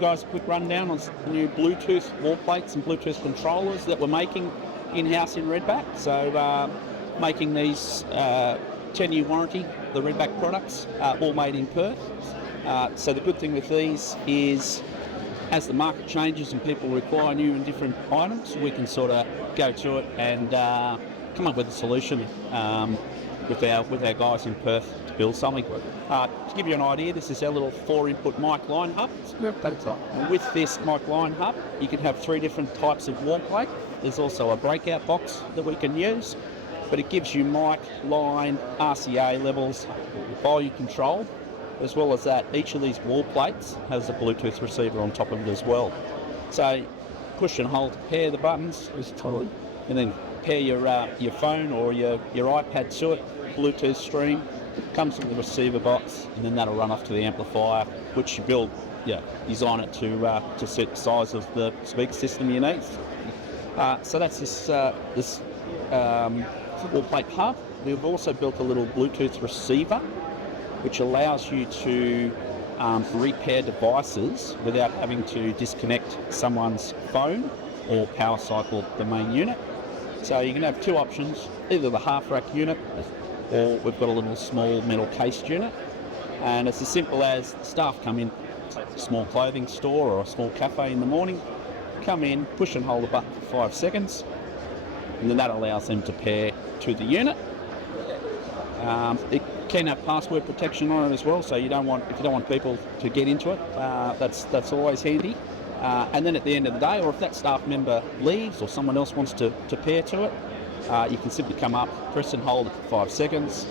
Guys, a quick rundown on some new Bluetooth wall plates and Bluetooth controllers that we're making in-house in Redback. So making these 10-year warranty, the Redback products, all made in Perth. So the good thing with these is as the market changes and people require new and different items, we can sort of go to it and come up with a solution with our guys in Perth to build something. To give you an idea, this is our little 4-input mic line hub. And with this mic line hub, you can have 3 different types of wall plate. There's also a breakout box that we can use, but it gives you mic, line, RCA levels, volume control. As well as that, each of these wall plates has a Bluetooth receiver on top of it as well. So push and hold to pair the buttons, and then pair your phone or your iPad to it, Bluetooth stream, comes with the receiver box, and then that'll run off to the amplifier, which you design it to suit the size of the speaker system you need. So that's this wall plate hub. We've also built a little Bluetooth receiver, which allows you to repair devices without having to disconnect someone's phone or power cycle the main unit. So you can have 2 options, either the half rack unit or we've got a little small metal cased unit. And it's as simple as staff come in, a small clothing store or a small cafe in the morning, come in, push and hold a button for 5 seconds, and then that allows them to pair to the unit. It can have password protection on it as well, so if you don't want people to get into it, that's always handy. And then at the end of the day, or if that staff member leaves or someone else wants to pair to it, you can simply come up, press and hold it for 5 seconds,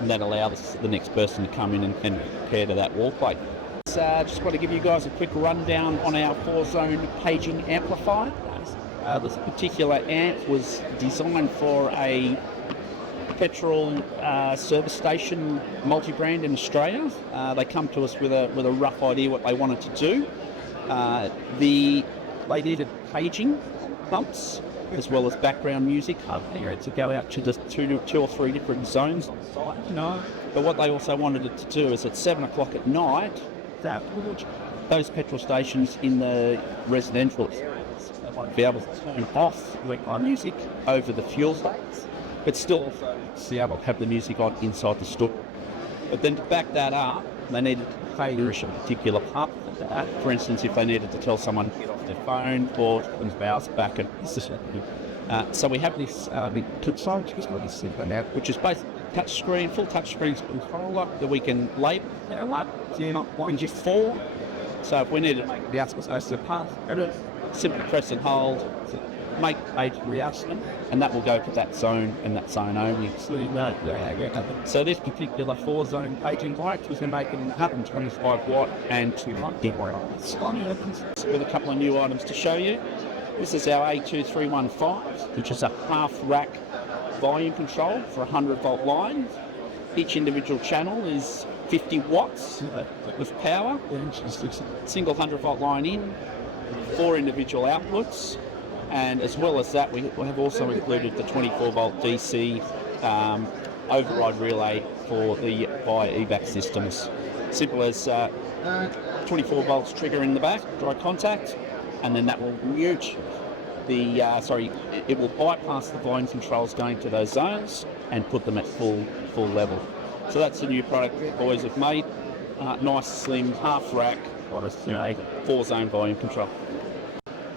and that allows the next person to come in and pair to that wall plate. Just want to give you guys a quick rundown on our 4-zone paging amplifier. This particular amp was designed for a petrol service station multi-brand in Australia. They come to us with a rough idea what they wanted to do. They needed paging bumps as well as background music to go out to the 2 or 3 different zones on site. But what they also wanted it to do is at 7 o'clock at night, those petrol stations in the residential areas be able to turn off music over the fuel stations, but still be able to have the music on inside the store. But then to back that up, they needed to pay a particular part of that. For instance, if they needed to tell someone to get off their phone or bounce back and so we have this which is basically full touchscreen controller that we can label just 4. So if we need to make the output path, simply press and hold, make page reaction, and that will go to that zone and that zone only. So this particular 4-zone paging light, we can make it 125 watt and 200 watt. With a couple of new items to show you. This is our A2315, which is a half rack volume control for 100 volt lines. Each individual channel is 50 watts of power, single 100 volt line in, 4 individual outputs. And as well as that, we have also included the 24 volt DC override relay for the via evac systems. Simple as 24 volts trigger in the back, dry contact, and then that will mute it will bypass the volume controls going to those zones and put them at full level. So that's the new product the boys have made. Nice, slim, half rack, 4-zone volume control.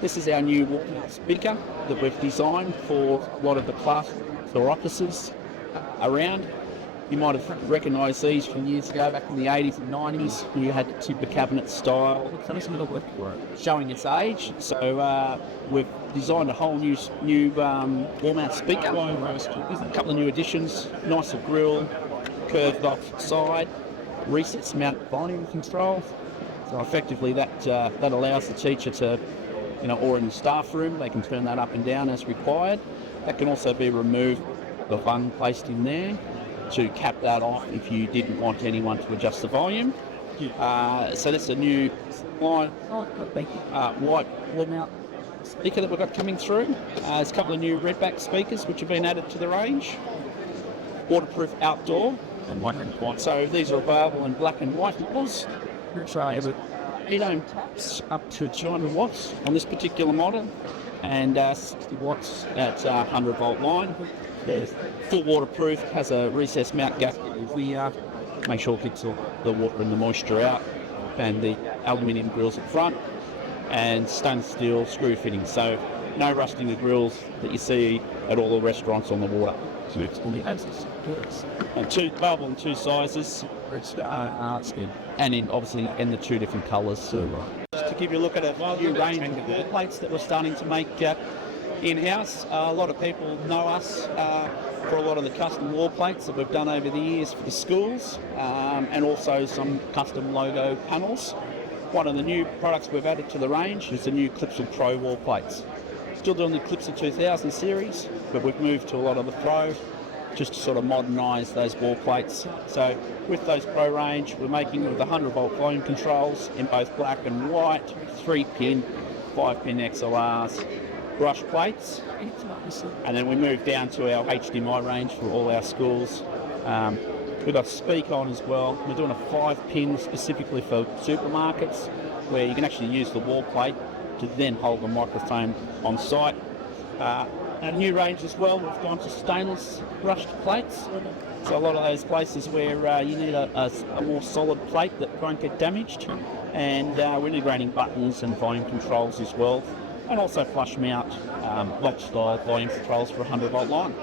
This is our new walkout speaker that we've designed for a lot of the classrooms or offices around. You might have recognised these from years ago, back in the 80s and 90s. You had the super cabinet style, showing its age. So we've designed a whole new wall-mount speaker. A couple of new additions, nicer grille, curved off side, recess mount volume control. So effectively that allows the teacher to, or in the staff room, they can turn that up and down as required. That can also be removed, the button placed in there to cap that off if you didn't want anyone to adjust the volume. So that's a new white wall-mount speaker that we've got coming through. There's a couple of new Redback speakers which have been added to the range. Waterproof outdoor and white and white. So these are available in black and white models. 8 ohm taps up to 200 watts on this particular model, and 60 watts at 100 volt line. It's full waterproof, has a recessed mount gap. We make sure it keeps all the water and the moisture out, and the aluminium grills at front, and stainless steel screw fittings. So no rusting of grills that you see at all the restaurants on the water. And available in 2 sizes, and obviously in the 2 different colours. Just to give you a look at a new range of wall plates that we're starting to make in-house. A lot of people know us for a lot of the custom wall plates that we've done over the years for the schools, and also some custom logo panels. One of the new products we've added to the range is the new Clipsal Pro wall plates. Still doing the Clipsal 2000 series, but we've moved to a lot of the Pro just to sort of modernise those wall plates. So with those Pro range, we're making with the 100 volt volume controls in both black and white, 3-pin, 5-pin XLRs, brush plates, and then we move down to our HDMI range for all our schools. We've got speak on as well. We're doing a 5-pin specifically for supermarkets, where you can actually use the wall plate to then hold the microphone on site. A new range as well, we've gone to stainless brushed plates. So a lot of those places where you need a more solid plate that won't get damaged. And we're integrating buttons and volume controls as well. And also flush mount, lock style volume controls for a 100 volt line.